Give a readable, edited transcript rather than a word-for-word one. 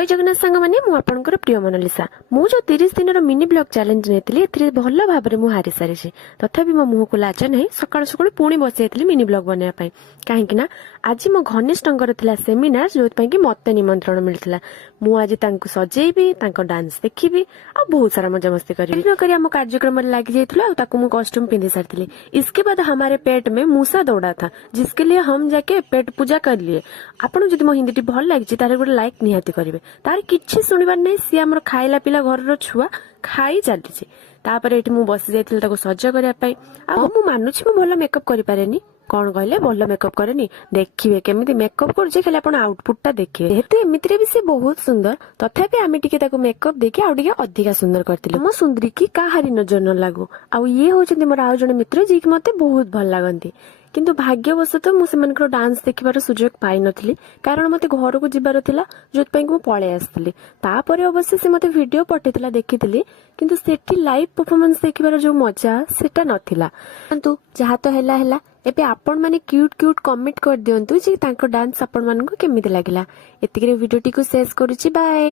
जय जगन्नाथ सांग मैंने मुझे प्रिय मोनालिसा मु जो 30 दिन मिनी ब्लॉग चैलेंज नहीं भल भाव में हारी सारी तथापि मो मुह को लाज ना सका सका पुणी बस जाती मिनी ब्लॉग बनवाई कहीं आज मो घनिष्ठंकर थिला सेमिनार जो कि मत निमंत्रण मिलता मुझे सजेबी डांस देखी आ बहुत सारा मजा मस्ती करी आम कार्यक्रम लगी जाता कस्ट्यूम पिंधि सारी इसके बाद हमारे पेट में मूसा दौड़ा था जिसके लिए हम जाके पेट पूजा कर लिए आपन जदि मो हिंदी भल लगी गोटे लाइक निहाती करेंगे तार किसी शुणवार नहीं सी आम खाइला पिला घर छुआ खाई चली तापर ये बसी जाइए सज करने मु मानुची मु भल मेकअप करें कौन कहले भल मेकअप करेनी देखिए केमी मेकअप कर खाली आप आउटपुटा देखिए जेहेतु एमती भी सी बहुत सुंदर तथापि आम टे मेकअप देखिए आउ टे अधिका सुंदर करते मो सुंदरी की कहारी नजर न लागू आउ ये हूँ मोर आउ जड़े मित्र जी की मत बहुत भल लगती किंतु भाग्यवशतः मुझे डांस देखिबार सुजोग पाई नथिली कारण मते घर को जिबार थिला जोतपई को पळे आस्थिली तापर अवश्य से मते वीडियो पठेतिला देखिथिली किंतु सेठी लाइव परफॉर्मेंस देखिबार जो मजा सेटा नथिला किंतु जहा तो हैला हैला एबे आपण माने क्यूट क्यूट कमेंट कर दियंतु जे तांको डांस आपण मानको केमिति लागिला एतिके वीडियो टी को शेयर करूची बाय।